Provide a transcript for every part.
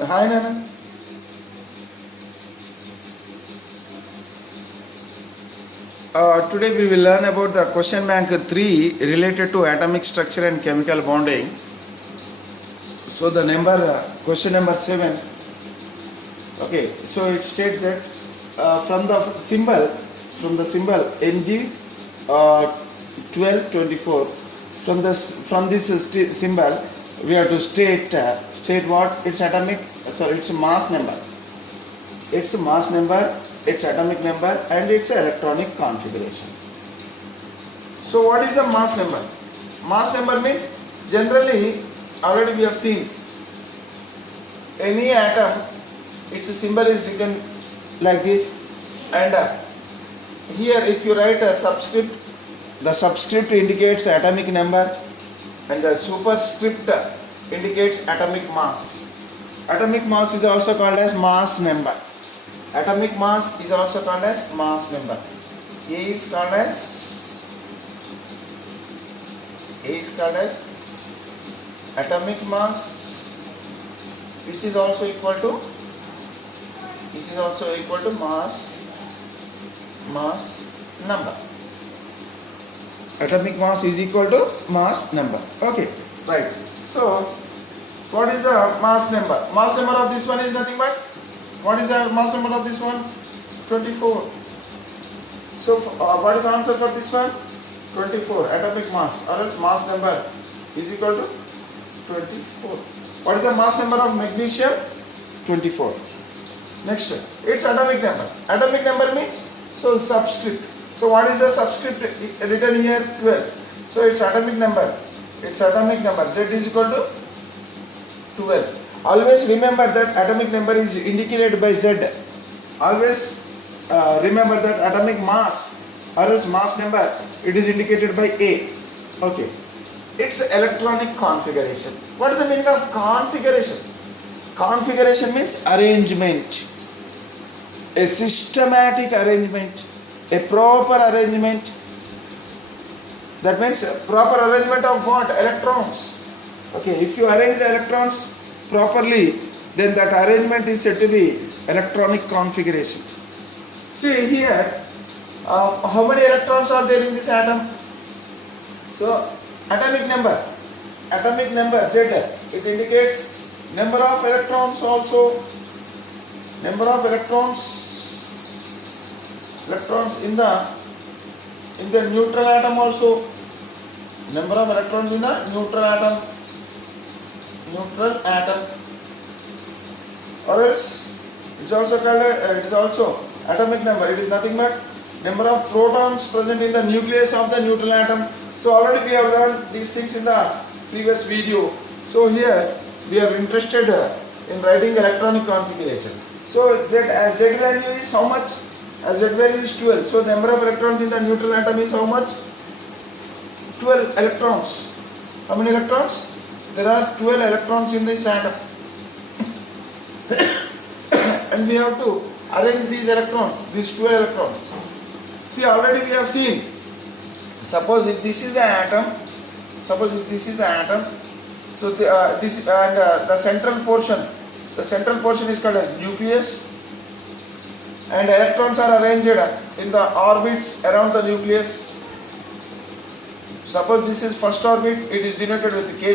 Hi, Nana. Today we will learn about the question bank 3 related to atomic structure and chemical bonding. So the number question number 7. Okay, so it states that from the symbol Mg 1224, from this symbol we have to state what its its mass number, its atomic number, and its electronic configuration. So what is the mass number? Mass number means, generally already we have seen, any atom, its symbol is written like this, and here if you write a subscript, the subscript indicates atomic number and the superscript indicates atomic mass. Atomic mass is also called as mass number. Atomic mass is also called as mass number. A is called as atomic mass, which is also equal to mass number. Atomic mass is equal to mass number. Okay, right. So what is the mass number? Mass number of this one is nothing but, what is the mass number of this one? 24. So what is the answer for this one? 24. Atomic mass, or else mass number, is equal to 24. What is the mass number of magnesium? 24. Next, its atomic number. Atomic number means, so subscript. So what is the subscript written here? 12. So its atomic number Z is equal to 12. Always remember that atomic number is indicated by Z. Always remember that atomic mass or its mass number, it is indicated by A. Okay. Its electronic configuration. What is the meaning of configuration? Configuration means arrangement. A systematic arrangement. A proper arrangement. That means proper arrangement of what? Electrons. Okay, if you arrange the electrons properly, then that arrangement is said to be electronic configuration. See here, how many electrons are there in this atom? So atomic number Z, it indicates number of electrons also, number of electrons in the neutral atom also, number of electrons in the neutral atom, or else it is also called atomic number. It is nothing but number of protons present in the nucleus of the neutral atom. So already we have learned these things in the previous video. So here we are interested in writing electronic configuration. So Z value is how much? Z value is 12. So the number of electrons in the neutral atom is how much? 12 electrons. How many electrons? There are 12 electrons in this atom. And we have to arrange these electrons, these 12 electrons. See, already we have seen, suppose if this is the atom, so the central portion is called as nucleus, and electrons are arranged in the orbits around the nucleus. Suppose this is first orbit, it is denoted with K,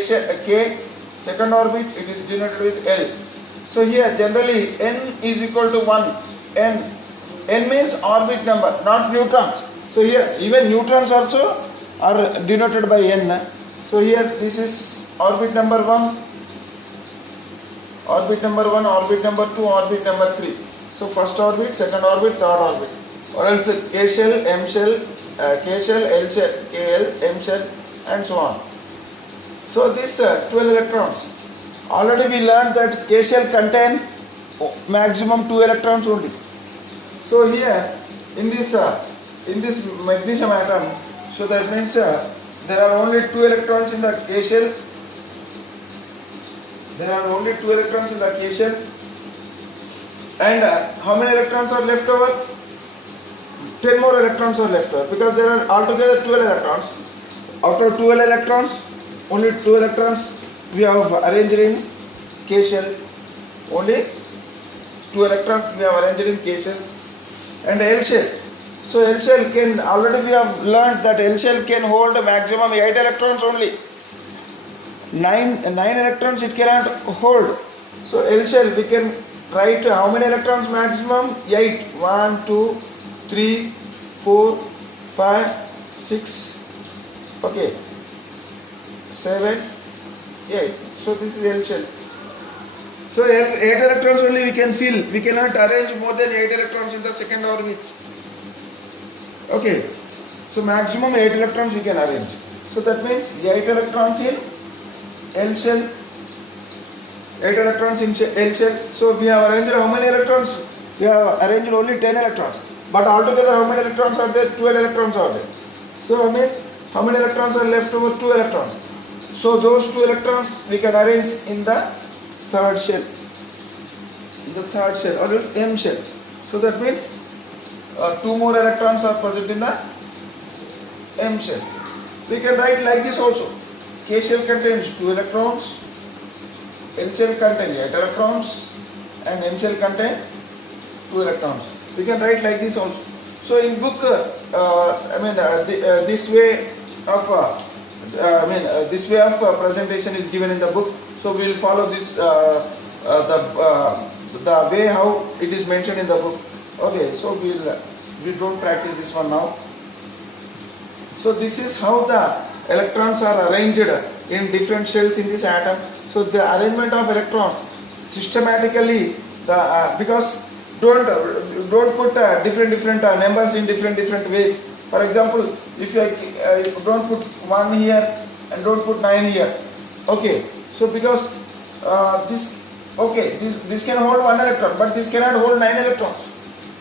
second orbit it is denoted with L. So here generally N is equal to 1. N means orbit number, not neutrons. So here even neutrons also are denoted by N. So here this is orbit number 1, orbit number 2, orbit number 3. So first orbit, second orbit, third orbit, or else K shell, M shell, K shell, L shell, KL, M shell, and so on. So these 12 electrons, already we learned that K shell contain maximum 2 electrons only. So here in this magnesium atom, so that means there are only 2 electrons in the K shell. And how many electrons are left over? 10 more electrons are left over, because there are altogether 12 electrons. Out of 12 electrons, only 2 electrons we have arranged in K shell, only 2 electrons we have arranged in K shell. And L shell. So L shell can, already we have learned that L shell can hold a maximum 8 electrons only. 9 electrons it cannot hold. So L shell we can write how many electrons maximum? 8. 1, 2, 3, 4, 5, 6, okay, 7, 8. So this is L shell. So 8 electrons only we can fill. We cannot arrange more than 8 electrons in the second orbit. Okay. So maximum 8 electrons we can arrange. So that means 8 electrons in L shell. 8 electrons in L shell. So we have arranged how many electrons? We have arranged only 10 electrons. But altogether how many electrons are there? 12 electrons are there. So I mean, how many electrons are left over? 2 electrons. So those 2 electrons we can arrange in the third shell. In the third shell or else M shell. So that means 2 more electrons are present in the M shell. We can write like this also. K shell contains 2 electrons, L shell contains 8 electrons, and M shell contains 2 electrons. We can write like this also. So in book, this way of this way of presentation is given in the book. So we will follow this the way how it is mentioned in the book. Okay, so we don't practice this one now. So this is how the electrons are arranged in different shells in this atom. So the arrangement of electrons systematically, because don't put different numbers in different ways. For example, if you don't put 1 here and don't put 9 here. Okay, so because this can hold 1 electron, but this cannot hold 9 electrons.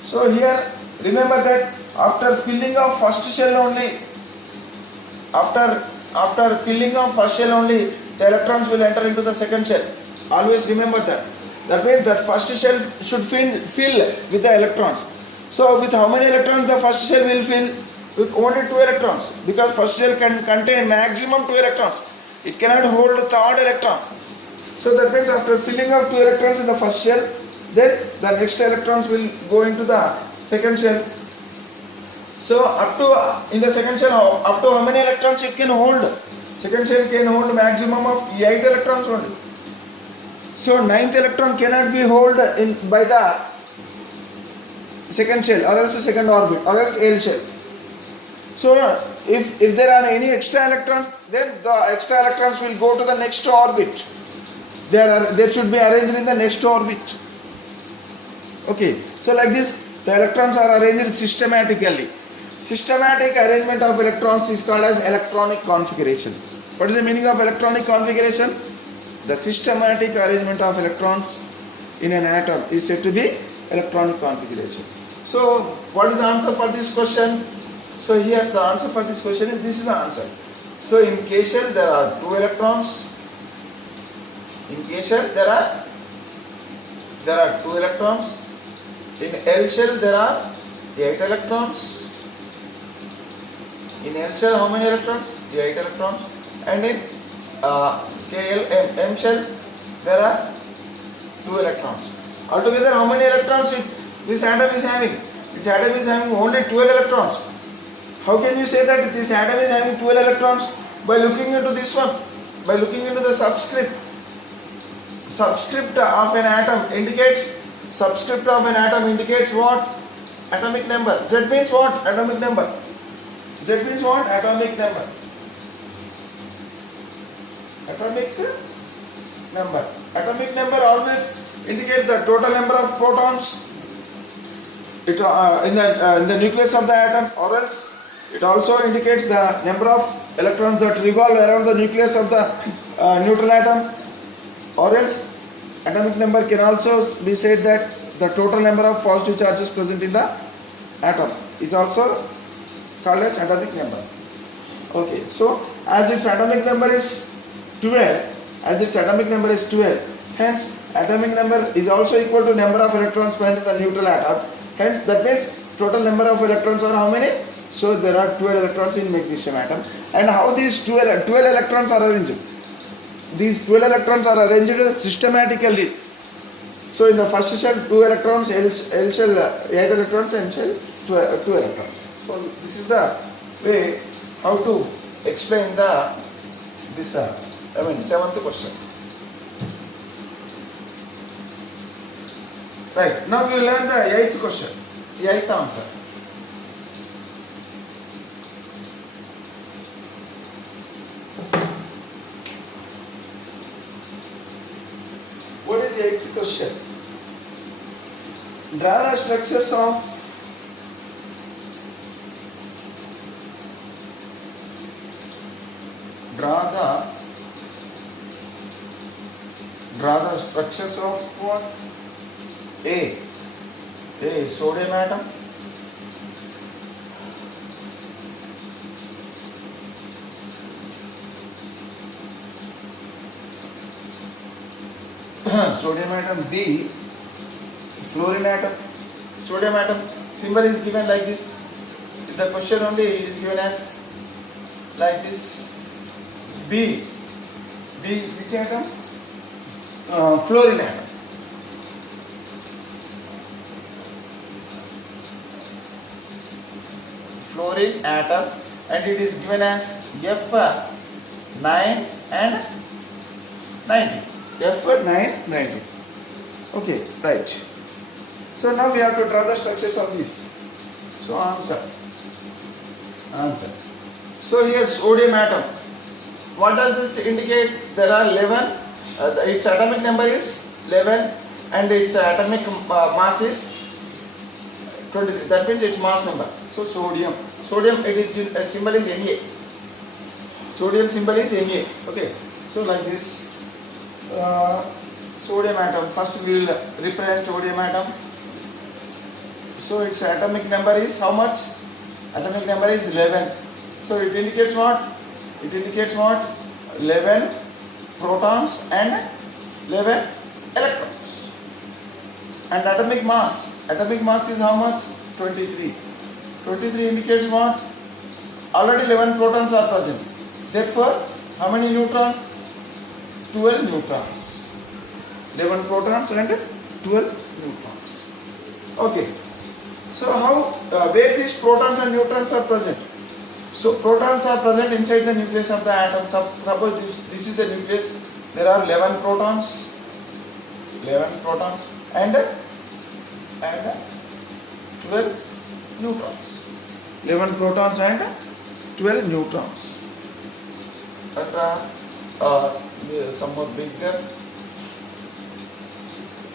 So here remember that after filling of first shell only, after filling of first shell only, the electrons will enter into the second shell. Always remember that. That means that first shell should fill with the electrons. So with how many electrons the first shell will fill? With only 2 electrons, because first shell can contain maximum 2 electrons. It cannot hold the third electron. So that means after filling of 2 electrons in the first shell, then the next electrons will go into the second shell. So up to in the second shell, up to how many electrons it can hold? Second shell can hold maximum of 8 electrons only. So 9th electron cannot be held by the second shell or else the second orbit or else L shell. So if there are any extra electrons, then the extra electrons will go to the next orbit. They should be arranged in the next orbit. Okay, so like this the electrons are arranged systematically. Systematic arrangement of electrons is called as electronic configuration. What is the meaning of electronic configuration? The systematic arrangement of electrons in an atom is said to be electronic configuration. So what is the answer for this question? So here the answer for this question is, this is the answer. So in K shell there are 2 electrons. In K shell there are 2 electrons. In L shell there are 8 electrons. In L shell how many electrons? 8 electrons. And in M shell there are 2 electrons. Altogether how many electrons this atom is having? This atom is having only 12 electrons. How can you say that this atom is having 12 electrons? By looking into this one, by looking into the subscript. Subscript of an atom indicates what? Atomic number. Z means what? Atomic number. Z means what? Atomic number. Atomic number. Atomic number always indicates the total number of protons in the nucleus of the atom, or else it also indicates the number of electrons that revolve around the nucleus of the neutral atom, or else atomic number can also be said that the total number of positive charges present in the atom is also called as atomic number. Okay, so as its atomic number is 12, hence atomic number is also equal to number of electrons present in the neutral atom. Hence that means total number of electrons are how many? So there are 12 electrons in magnesium atom. And how these 12 electrons are arranged? These 12 electrons are arranged systematically. So in the first shell 2 electrons, L shell 8 electrons, M shell 2 electrons. So this is the way how to explain this seventh question. Right, now we will learn the 8th question, 8th answer. What is the 8th question? Draw the structures of structures of what? A sodium atom. Sodium atom. B fluorine atom. Sodium atom symbol is given like this. The question only is given as like this. B which atom? Fluorine atom. Fluorine atom, and it is given as F9 and 90. F9, 90. Okay, right. So now we have to draw the structures of this. So answer. So here sodium atom. What does this indicate? There are 11. Its atomic number is 11 and its atomic mass is 23. That means its mass number. So sodium, it is symbol is Na. Sodium symbol is Na. Okay. So like this, sodium atom. First we will represent sodium atom. So its atomic number is how much? Atomic number is 11. So it indicates what? 11 protons and 11 electrons. And atomic mass is how much? 23. 23 indicates what? Already 11 protons are present. Therefore, how many neutrons? 12 neutrons. 11 protons and 12 neutrons. Okay. So where these protons and neutrons are present? So protons are present inside the nucleus of the atom. Suppose this is the nucleus. There are 11 protons and 12 neutrons. 11 protons and 12 neutrons. Somewhat bigger.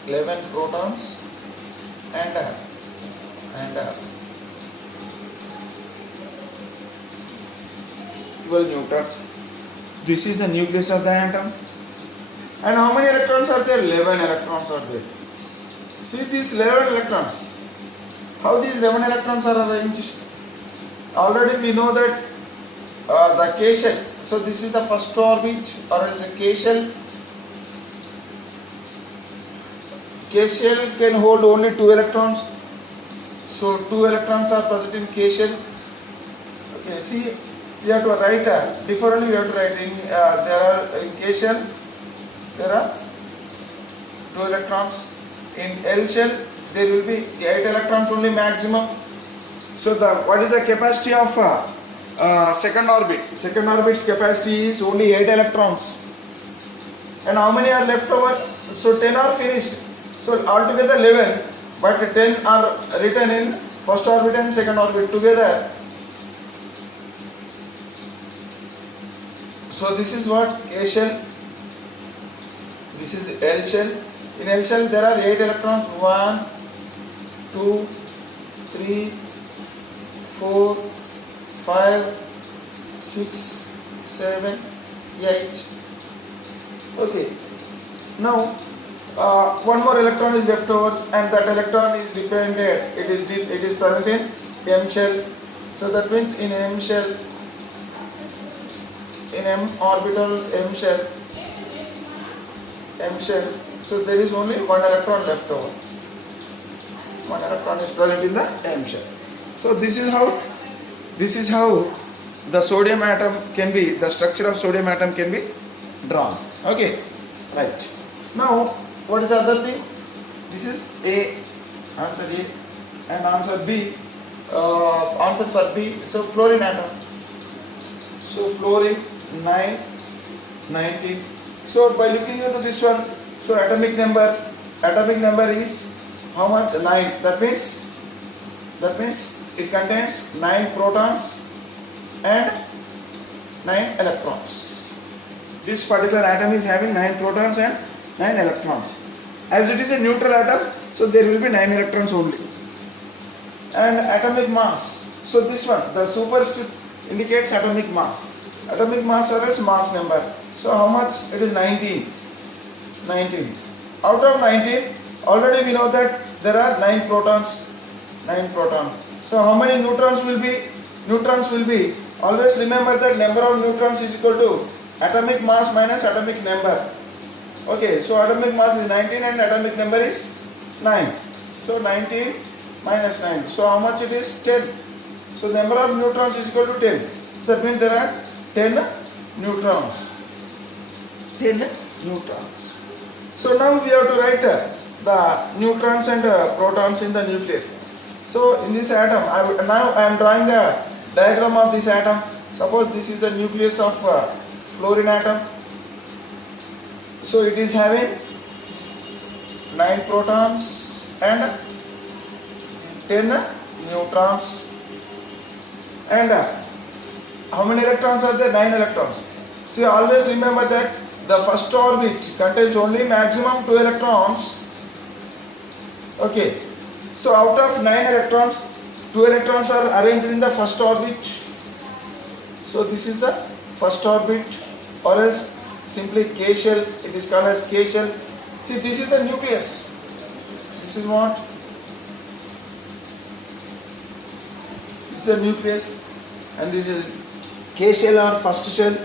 11 protons and 12 neutrons. This is the nucleus of the atom. And how many electrons are there? 11 electrons are there. See these 11 electrons. How these 11 electrons are arranged? Already we know that the K shell. So this is the first orbit, or else a K shell. K shell can hold only 2 electrons. So 2 electrons are present in K shell. Okay, see, you have to write differently. You have to write in in K shell there are 2 electrons. In L shell there will be 8 electrons only maximum. So what is the capacity of second orbit? Second orbit's capacity is only 8 electrons. And how many are left over? So 10 are finished. So altogether 11, but 10 are written in first orbit and second orbit together. So this is what? K shell. This is L shell. In L shell there are 8 electrons. 1, 2, 3, 4, 5, 6, 7, 8. Okay. Now one more electron is left over, and that electron is dependent. It is present in M shell. So that means in M shell, in M orbitals, M shell. So there is only one electron left over. One electron is present in the M shell. So this is how the sodium atom can be, the structure of sodium atom can be drawn. Okay, right. Now what is the other thing? This is A, answer A, and answer B. Answer for B. So fluorine atom. So fluorine 9, 19. So by looking into this one, so atomic number is how much? 9. That means it contains 9 protons and 9 electrons. This particular atom is having 9 protons and 9 electrons. As it is a neutral atom, so there will be 9 electrons only. And atomic mass. So this one, the superscript indicates atomic mass. Atomic mass or else mass number. So how much? It is 19. 19. Out of 19, already we know that there are 9 protons. 9 protons. So how many neutrons will be? Neutrons will be, always remember that number of neutrons is equal to atomic mass minus atomic number. Okay, so atomic mass is 19 and atomic number is 9. So 19 minus 9. So how much it is? 10. So the number of neutrons is equal to 10. So that means there are 10 neutrons. 10 neutrons. So now we have to write the neutrons and protons in the nucleus. So in this atom, now I am drawing the diagram of this atom. Suppose this is the nucleus of fluorine atom. So it is having 9 protons and 10 neutrons. And how many electrons are there? 9 electrons. See, always remember that the first orbit contains only maximum 2 electrons. Okay. So out of 9 electrons, 2 electrons are arranged in the first orbit. So this is the first orbit, or else simply K shell. It is called as K shell. See, this is the nucleus. This is what? This is the nucleus, and this is K shell or first shell.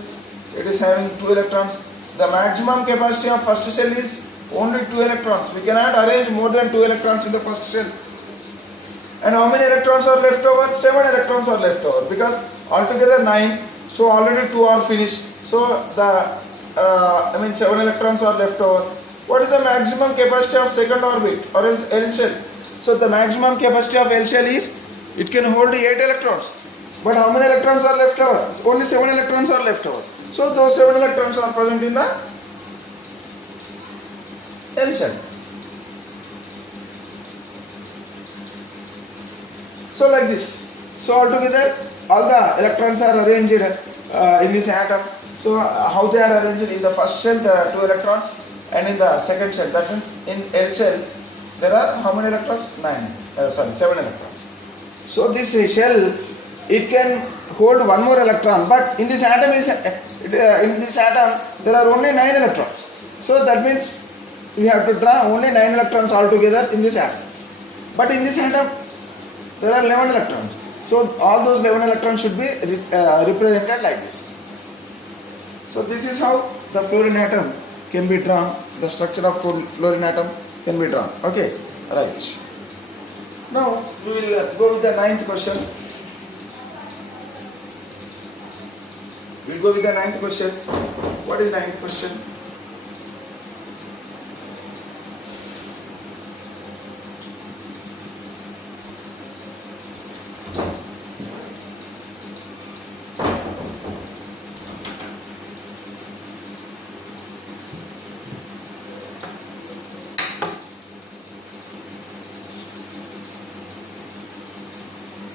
It is having 2 electrons. The maximum capacity of first shell is only 2 electrons. We cannot arrange more than 2 electrons in the first shell. And how many electrons are left over? 7 electrons are left over, because altogether 9. So already 2 are finished. So the 7 electrons are left over. What is the maximum capacity of second orbit, or else L shell? So the maximum capacity of L shell is, it can hold 8 electrons. But how many electrons are left over? Only 7 electrons are left over. So those 7 electrons are present in the L shell. So like this. So altogether all the electrons are arranged in this atom. So how they are arranged? In the first shell there are 2 electrons, and in the second shell, that means in L shell, there are how many electrons? 7 electrons. So this shell, it can hold one more electron, but in this atom there are only 9 electrons. So that means we have to draw only 9 electrons altogether in this atom. But in this atom there are 11 electrons. So all those 11 electrons should be represented like this. So this is how the fluorine atom can be drawn. The structure of fluorine atom can be drawn. Okay, right. Now we will go with the 9th question. We will go with the 9th question. What is 9th question?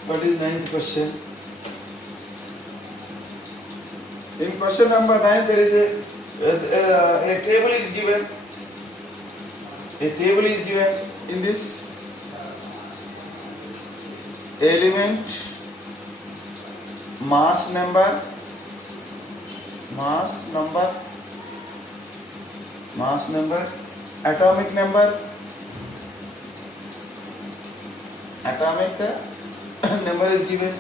What is 9th question? In question number 9, there is a table is given. A table is given. In this element, mass number, atomic number, number is given,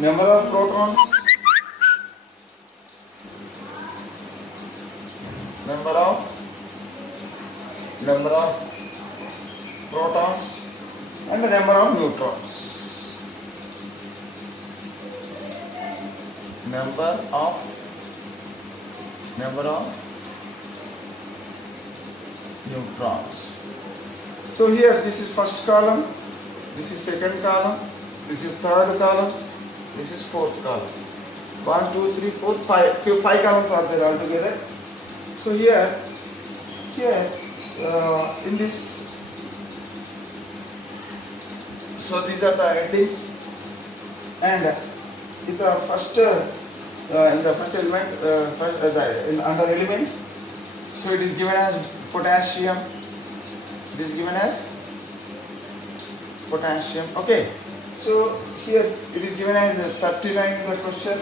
number of protons, number of protons, and the number of neutrons. Number of neutrons. So here this is first column, this is second column, this is third column, this is fourth column. 1, 2, 3, 4, 5. Five columns are there altogether. So here in this, so these are the headings, and in the first element, under element, so it is given as potassium. It is given as potassium. Okay. So here it is given as 39 the question,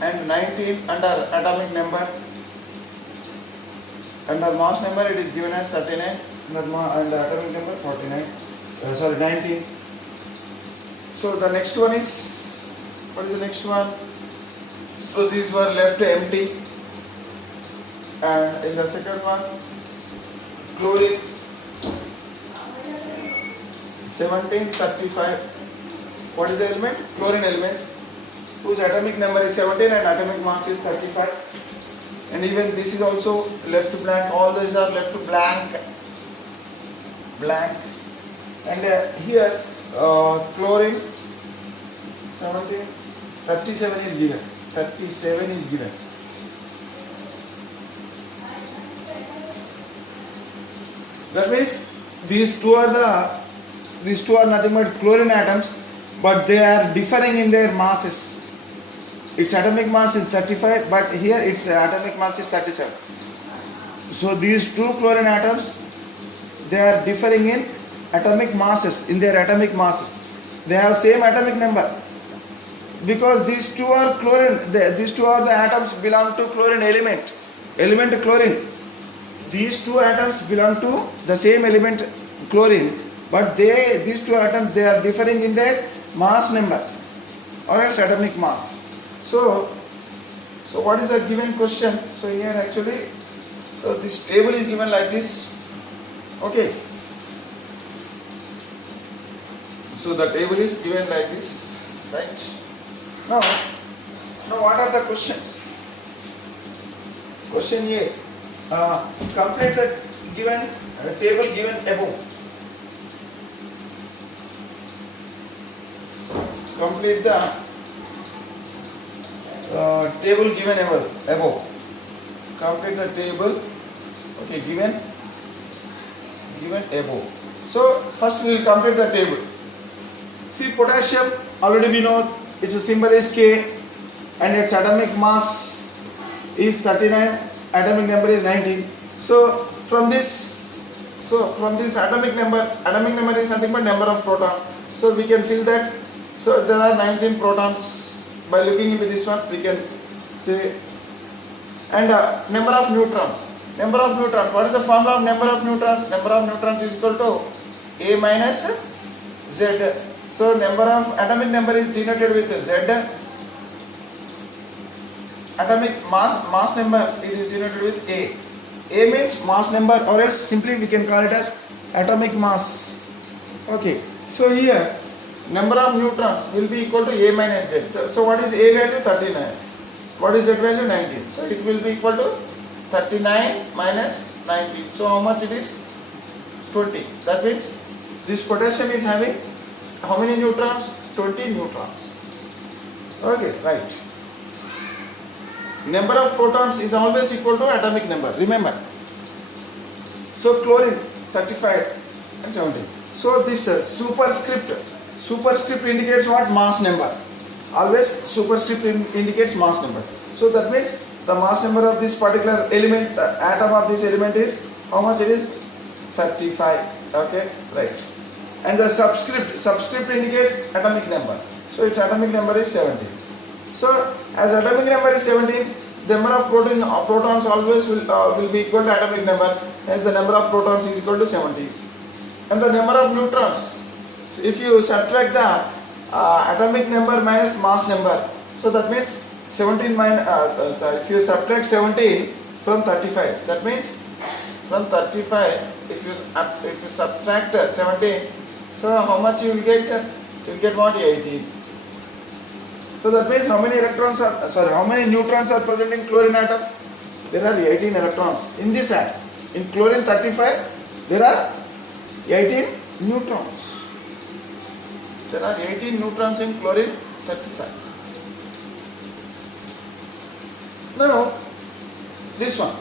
and 19 under atomic number. Under mass number it is given as 39, under atomic number 19. So the next one is, what is the next one? So these were left empty, and in the second one, chlorine 1735. What is the element? Chlorine element, whose atomic number is 17 and atomic mass is 35. And even this is also left blank. All these are left blank. And here chlorine 17, 37 is given. 37 is given. That means these two are nothing but chlorine atoms, but they are differing in their masses. Its atomic mass is 35, but here its atomic mass is 37. So these two chlorine atoms, they are differing in atomic masses, in their atomic masses. They have same atomic number, because these two are chlorine. These two are the atoms belong to chlorine element chlorine. These two atoms belong to the same element chlorine, but these two atoms, they are differing in their mass number or else atomic mass. So what is the given question? So here actually, so this table is given like this. Okay. So the table is given like this, right? Now what are the questions? Question A. Complete the given table given above. Complete the table given above. Complete the table, okay, given above. So first we will complete the table. See, potassium, already we know its symbol is K, and its atomic mass is 39, atomic number is 19. So from this atomic number is nothing but number of protons. So we can feel that. So there are 19 protons. By looking into this one, we can say. And number of neutrons. What is the formula of number of neutrons? Number of neutrons is equal to A minus Z. So atomic number is denoted with Z. Atomic mass number, it is denoted with A. A means mass number, or else simply we can call it as atomic mass. Okay. So here number of neutrons will be equal to A minus Z. So what is A value? 39. What is Z value? 19. So it will be equal to 39 minus 19. So how much it is? 20. That means this potassium is having how many neutrons? 20 neutrons. Okay, right. Number of protons is always equal to atomic number. Remember. So chlorine 35 and 17. So this superscript indicates what? Mass number. Always superscript indicates mass number. So that means the mass number of this particular element, atom of this element is how much? It is 35. Okay, right. And the subscript indicates atomic number. So its atomic number is 17. So as atomic number is 17, the number of protons always will be equal to atomic number. Hence the number of protons is equal to 17. And the number of neutrons, so if you subtract the atomic number minus mass number, so that means 17 minus, if you subtract 17 from 35, that means from 35, if you subtract 17, so how much you will get? You will get what? 18. So that means how many neutrons are present in chlorine atom? There are 18 electrons in this atom. In chlorine 35, There are 18 neutrons. There are 18 neutrons in chlorine 35. Now this one.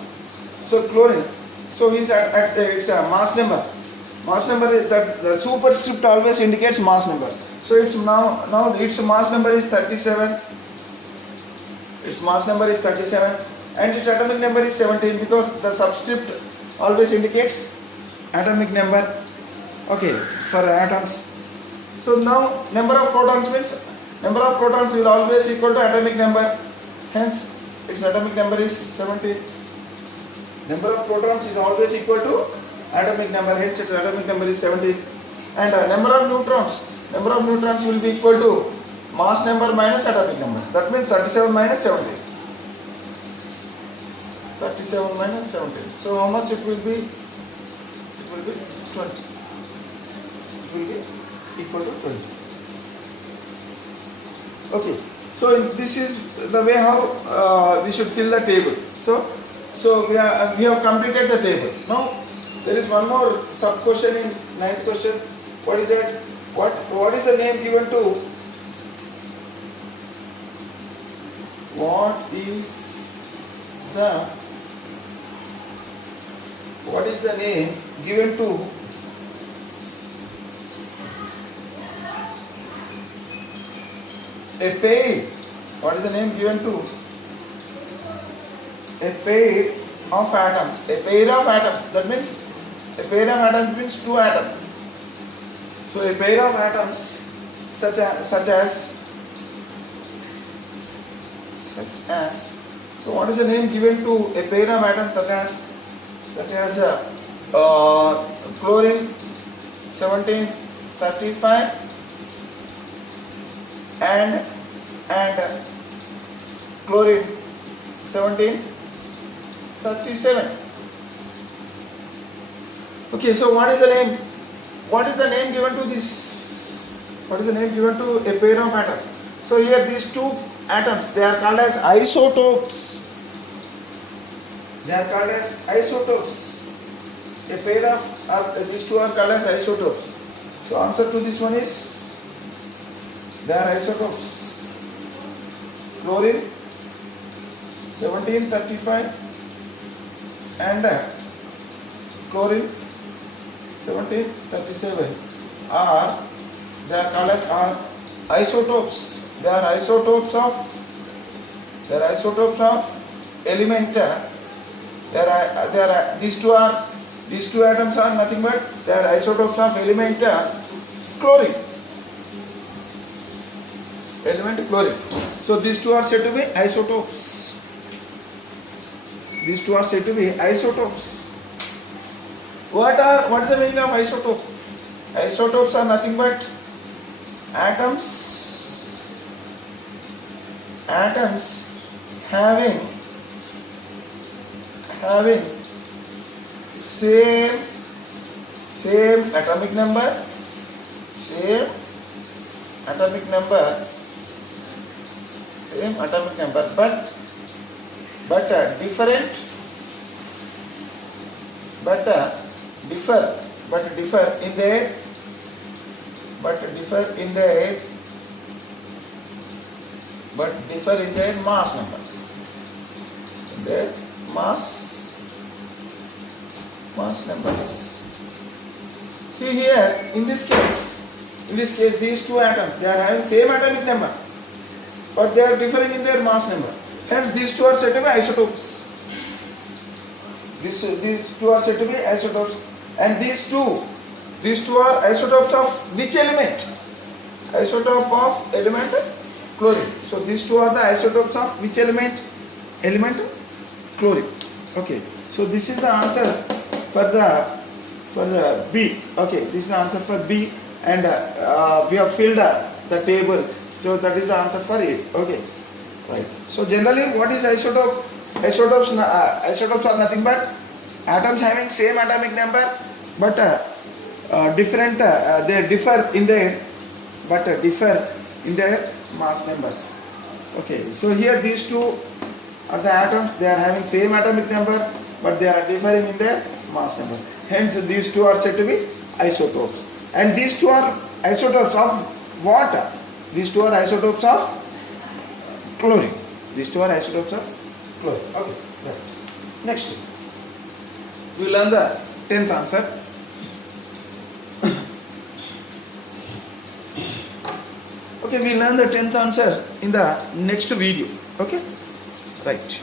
So chlorine. So he's at it's a mass number. Mass number is that the superscript always indicates mass number. So it's now its mass number is 37. Its mass number is 37 and its atomic number is 17 because the subscript always indicates atomic number. Okay, for atoms. So now number of protons means number of protons will always equal to atomic number. Hence its atomic number is 17. Number of protons is always equal to atomic number. Hence its atomic number is 17. And number of neutrons will be equal to mass number minus atomic number. That means 37 minus 17. 37 minus 17. So how much it will be? It will be 20. It will be equal to 20. Okay. So this is the way how we should fill the table. So we have completed the table. Now there is one more sub question in 9th question. What is that? What is the name given to? What is the name given to a pair? What is the name given to a pair of atoms? A pair of atoms. That means a pair of atoms means two atoms. So a pair of atoms such as so what is the name given to a pair of atoms such as chlorine 1735 and chlorine 1737. Okay, so what is the name? What is the name given to this? What is the name given to a pair of atoms? So here these two atoms, they are called as isotopes. They are called as isotopes. A pair of these two are called as isotopes. So answer to this one is they are isotopes. Chlorine 1735 and chlorine 1737 are called as isotopes. They are isotopes of element. These two atoms are nothing but they are isotopes of element chlorine. Element chlorine. So these two are said to be isotopes. These two are said to be isotopes. What is the meaning of isotope? Isotopes are nothing but atoms having same atomic number, but differ in their mass numbers. Their mass numbers. See here, in this case these two atoms, they are having same atomic number, but they are differing in their mass number. Hence these two are said to be isotopes. These two are said to be isotopes, and these two are isotopes of which element? Isotope of element chlorine. So these two are the isotopes of which element? Element chlorine. Okay. So this is the answer for the B. Okay. This is the answer for B, and we have filled the table. So that is the answer for A. Okay. Right. So generally, what is isotope? Isotopes are nothing but atoms having same atomic number, but different. They differ in their mass numbers. Okay. So here these two are the atoms. They are having same atomic number, but they are differing in their mass number. Hence these two are said to be isotopes. And these two are isotopes of what? These two are isotopes of chlorine. These two are isotopes of chlorine. Okay, right. Next, we will learn the 10th answer. Okay, we will learn the 10th answer in the next video. Okay, right.